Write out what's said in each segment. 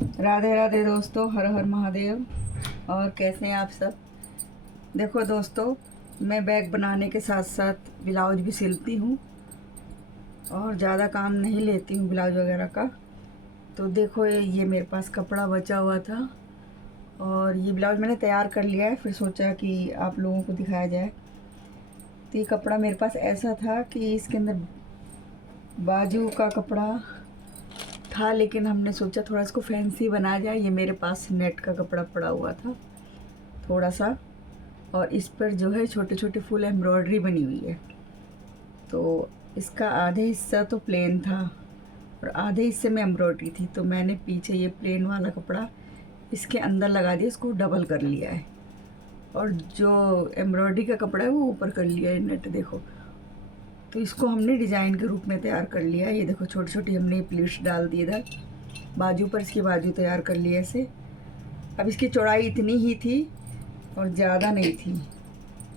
राधे राधे दोस्तों, हर हर महादेव। और कैसे हैं आप सब। देखो दोस्तों, मैं बैग बनाने के साथ साथ ब्लाउज भी सिलती हूँ और ज़्यादा काम नहीं लेती हूँ ब्लाउज वगैरह का। तो देखो ये मेरे पास कपड़ा बचा हुआ था और ये ब्लाउज मैंने तैयार कर लिया है। फिर सोचा कि आप लोगों को दिखाया जाए। तो ये कपड़ा मेरे पास ऐसा था कि इसके अंदर बाजू का कपड़ा था, लेकिन हमने सोचा थोड़ा इसको फैंसी बनाया जाए। ये मेरे पास नेट का कपड़ा पड़ा हुआ था थोड़ा सा, और इस पर जो है छोटे छोटे फुल एम्ब्रॉयडरी बनी हुई है। तो इसका आधे हिस्सा तो प्लेन था और आधे हिस्से में एम्ब्रॉयडरी थी। तो मैंने पीछे ये प्लेन वाला कपड़ा इसके अंदर लगा दिया, इसको डबल कर लिया है, और जो एम्ब्रॉयडरी का कपड़ा है वो ऊपर कर लिया है नेट। देखो, तो इसको हमने डिज़ाइन के रूप में तैयार कर लिया है। ये देखो छोटी छोटी हमने प्लीट्स डाल दी इधर बाजू पर, इसकी बाजू तैयार कर ली ऐसे। अब इसकी चौड़ाई इतनी ही थी और ज़्यादा नहीं थी,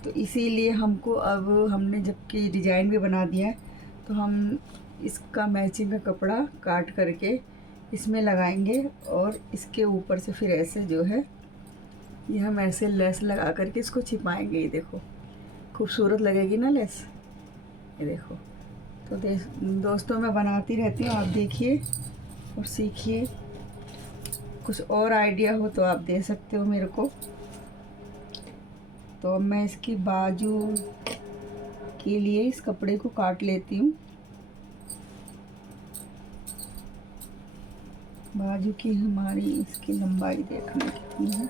तो इसीलिए हमको अब हमने जबकि डिज़ाइन भी बना दिया है तो हम इसका मैचिंग का कपड़ा काट करके इसमें लगाएंगे और इसके ऊपर से फिर ऐसे जो है ये हम ऐसे लेस लगा करके इसको छिपाएंगे। ये देखो खूबसूरत लगेगी ना लेस। ये देखो। तो दोस्तों, मैं बनाती रहती हूँ, आप देखिए और सीखिए। कुछ और आइडिया हो तो आप दे सकते हो मेरे को। तो अब मैं इसकी बाजू के लिए इस कपड़े को काट लेती हूँ। बाजू की हमारी इसकी लंबाई देखना कितनी है।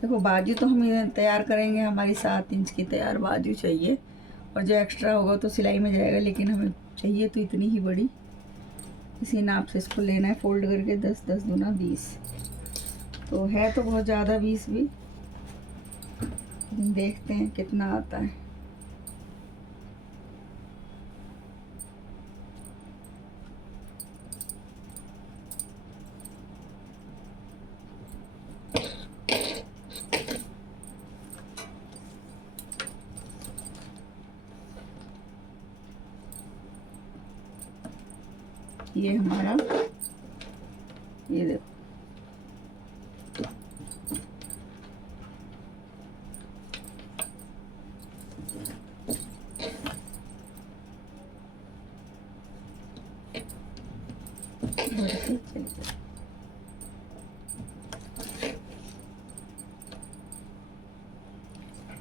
देखो, बाजू तो हम तैयार करेंगे, हमारी 7 इंच की तैयार बाजू चाहिए, और जो एक्स्ट्रा होगा तो सिलाई में जाएगा, लेकिन हमें चाहिए तो इतनी ही बड़ी। इसी नाप से इसको लेना है फोल्ड करके। 10 10 दूना 20, तो है तो बहुत ज़्यादा 20 भी, लेकिन देखते हैं कितना आता है। ये हमारा, ये देखो,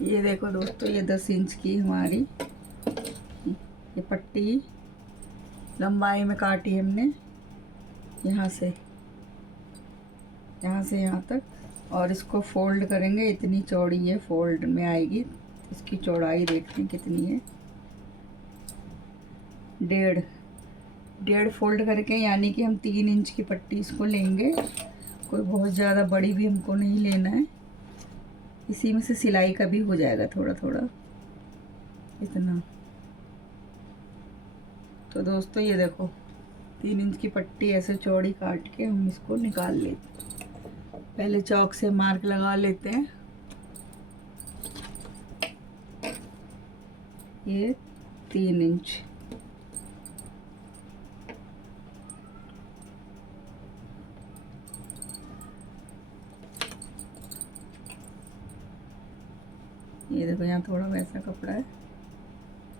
ये देखो दोस्तों, ये 10 इंच की हमारी ये पट्टी लंबाई में काटी हमने, यहाँ से यहाँ तक, और इसको फोल्ड करेंगे। इतनी चौड़ी ये फोल्ड में आएगी। इसकी चौड़ाई देखते हैं कितनी है। 1.5 फोल्ड करके, यानी कि हम 3 इंच की पट्टी इसको लेंगे। कोई बहुत ज़्यादा बड़ी भी हमको नहीं लेना है, इसी में से सिलाई का भी हो जाएगा थोड़ा थोड़ा इतना। तो दोस्तों, ये देखो 3 इंच की पट्टी ऐसे चौड़ी काट के हम इसको निकाल लेते हैं। पहले चौक से मार्क लगा लेते हैं। ये 3 इंच, ये देखो यहाँ थोड़ा वैसा कपड़ा है,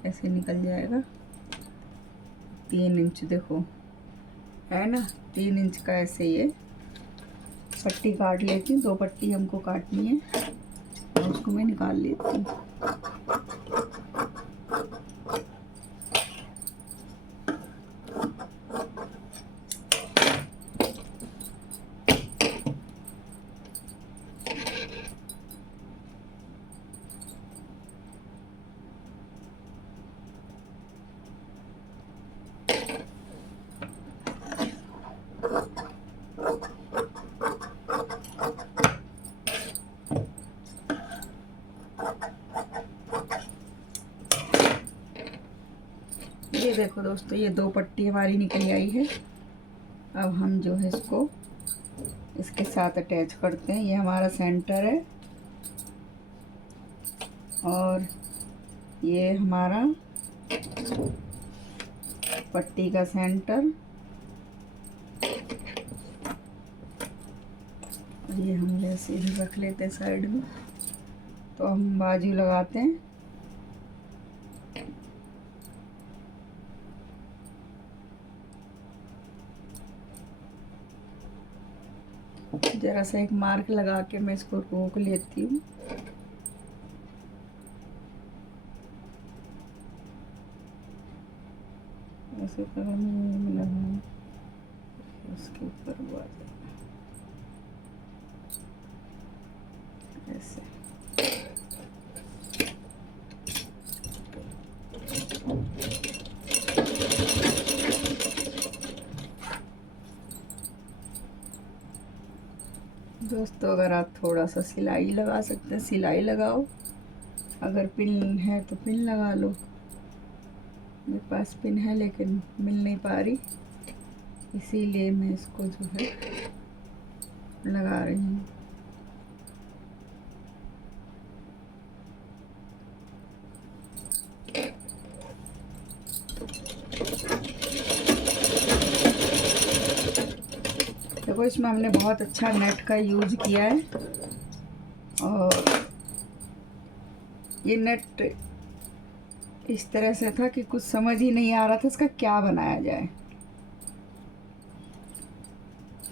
ऐसे निकल जाएगा। 3 इंच देखो है ना, 3 इंच का ऐसे ये पट्टी काट लेती हूँ। 2 पट्टी हमको काटनी है और उसको मैं निकाल लेती हूँ। ये देखो दोस्तों, ये 2 पट्टी हमारी निकल आई है। अब हम जो है इसको इसके साथ अटैच करते हैं। ये हमारा सेंटर है और ये हमारा पट्टी का सेंटर। ये हम ऐसे ही रख लेते हैं साइड में। तो हम बाजू लगाते हैं। जरा सा एक मार्क लगा के मैं इसको रोक लेती हूँ। ऐसे लगाऊँ, उसके ऊपर वो आ जाएगा ऐसे। दोस्तों अगर आप थोड़ा सा सिलाई लगा सकते हैं सिलाई लगाओ, अगर पिन है तो पिन लगा लो। मेरे पास पिन है लेकिन मिल नहीं पा रही, इसीलिए मैं इसको जो है लगा रही हूँ। देखो इसमें हमने बहुत अच्छा नेट का यूज किया है, और ये नेट इस तरह से था कि कुछ समझ ही नहीं आ रहा था इसका क्या बनाया जाए।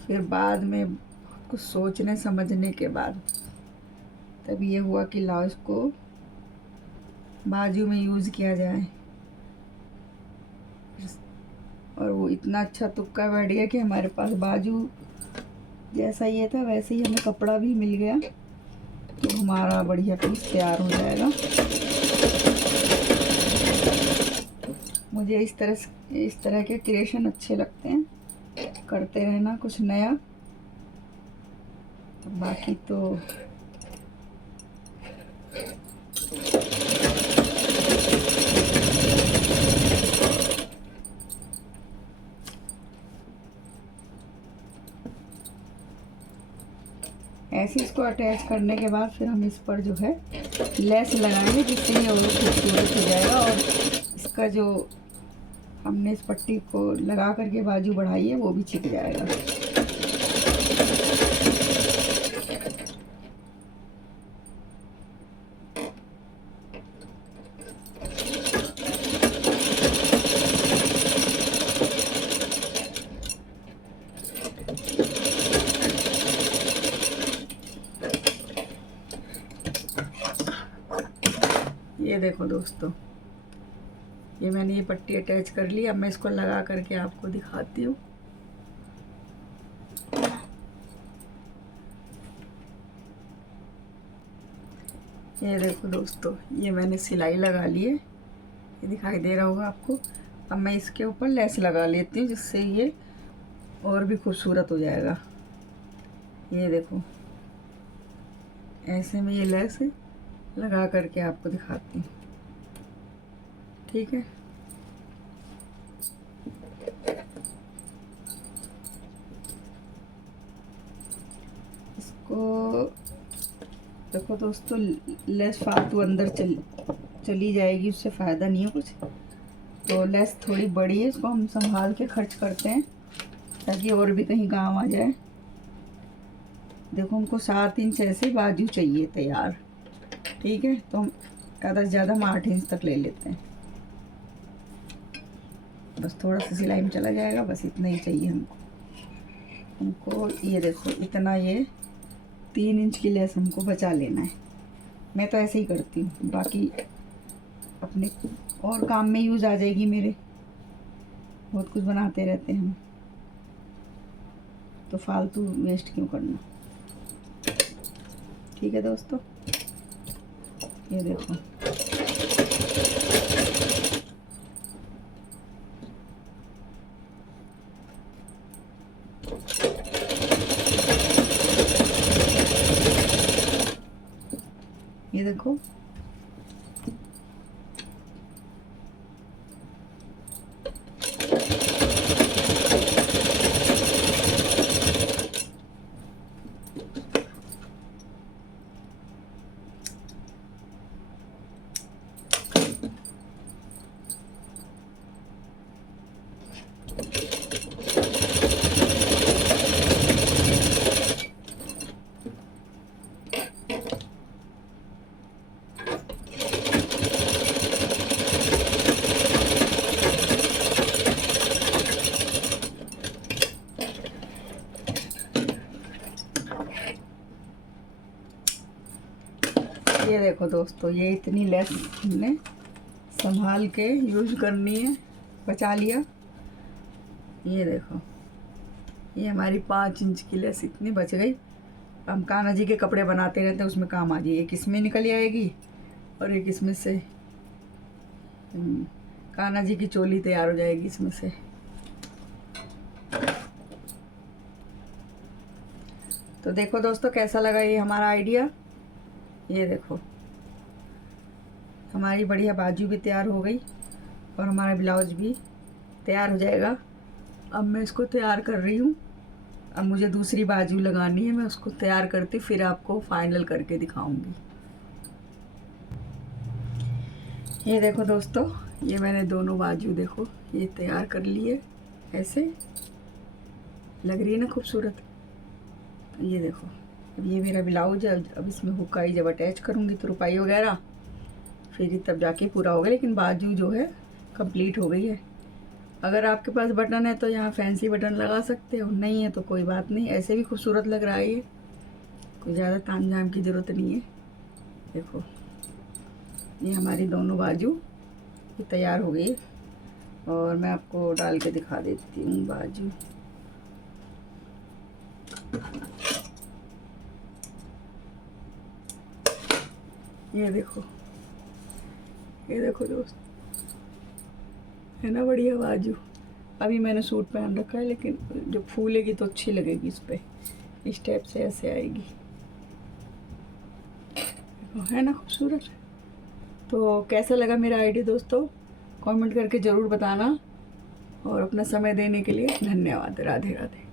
फिर बाद में कुछ सोचने समझने के बाद तब ये हुआ कि लाओ इसको बाजू में यूज़ किया जाए। और वो इतना अच्छा तुक्का बैठ गया कि हमारे पास बाजू जैसा ये था वैसे ही हमें कपड़ा भी मिल गया, तो हमारा बढ़िया पीस तैयार हो जाएगा। मुझे इस तरह के क्रिएशन अच्छे लगते हैं, करते रहना कुछ नया। तो बाकी तो ऐसे इसको अटैच करने के बाद फिर हम इस पर जो है लेस लगाएंगे, जिससे ये और खूबसूरत हो जाएगा। और इसका जो हमने इस पट्टी को लगा करके बाजू बढ़ाई है वो भी छिप जाएगा। ये देखो दोस्तों, ये मैंने ये पट्टी अटैच कर ली। अब मैं इसको लगा करके आपको दिखाती हूँ। ये देखो दोस्तों, ये मैंने सिलाई लगा ली है, ये दिखाई दे रहा होगा आपको। अब मैं इसके ऊपर लेस लगा लेती हूँ, जिससे ये और भी खूबसूरत हो जाएगा। ये देखो ऐसे में ये लेस लगा करके आपको दिखाती हूँ, ठीक है। इसको देखो दोस्तों, लेस फालतू अंदर चली जाएगी, उससे फ़ायदा नहीं है कुछ। तो लेस थोड़ी बड़ी है, इसको हम संभाल के खर्च करते हैं ताकि और भी कहीं काम आ जाए। देखो हमको 7 इंच ऐसे बाजू चाहिए तैयार, ठीक है। तो हम ज़्यादा से ज़्यादा हम 8 इंच तक ले लेते हैं। बस थोड़ा सा सिलाई में चला जाएगा, बस इतना ही चाहिए हमको। ये देखो इतना, ये 3 इंच की लेस हमको बचा लेना है। मैं तो ऐसे ही करती हूँ, बाकी अपने और काम में यूज़ आ जाएगी मेरे। बहुत कुछ बनाते रहते हैं हम, तो फालतू वेस्ट क्यों करना। ठीक है दोस्तों, ये देखो ये देखो देखो दोस्तों, ये इतनी लेस हमने संभाल के यूज करनी है, बचा लिया। ये देखो, ये हमारी 5 इंच की लेस इतनी बच गई। हम कान्हा जी के कपड़े बनाते रहते हैं, उसमें काम आ जाएगी। एक इसमें निकल आएगी और एक इसमें से कान्हा जी की चोली तैयार हो जाएगी इसमें से। तो देखो दोस्तों, कैसा लगा ये हमारा आइडिया। ये देखो, हमारी बढ़िया बाजू भी तैयार हो गई और हमारा ब्लाउज भी तैयार हो जाएगा। अब मैं इसको तैयार कर रही हूँ। अब मुझे दूसरी बाजू लगानी है, मैं उसको तैयार करती फिर आपको फाइनल करके दिखाऊंगी। ये देखो दोस्तों, ये मैंने दोनों बाजू देखो ये तैयार कर ली है। ऐसे लग रही है ना खूबसूरत। ये देखो, अब ये मेरा ब्लाउज है। अब इसमें हुकाई जब अटैच करूँगी तो रुपाई वगैरह फिर तब जाके पूरा होगा, लेकिन बाजू जो है कंप्लीट हो गई है। अगर आपके पास बटन है तो यहाँ फैंसी बटन लगा सकते हो, नहीं है तो कोई बात नहीं, ऐसे भी खूबसूरत लग रहा है। ये कोई ज़्यादा तामझाम की ज़रूरत नहीं है। देखो, ये हमारी दोनों बाजू ये तैयार हो गई और मैं आपको डाल के दिखा देती हूँ बाजू। ये देखो, ये देखो दोस्त, है ना बढ़िया बाजू। अभी मैंने सूट पहन रखा है, लेकिन जब फूलेगी तो अच्छी लगेगी इस पे। इस टाइप से ऐसे आएगी, है ना खूबसूरत। तो कैसा लगा मेरा आइडिया दोस्तों, कमेंट करके ज़रूर बताना। और अपना समय देने के लिए धन्यवाद। राधे राधे।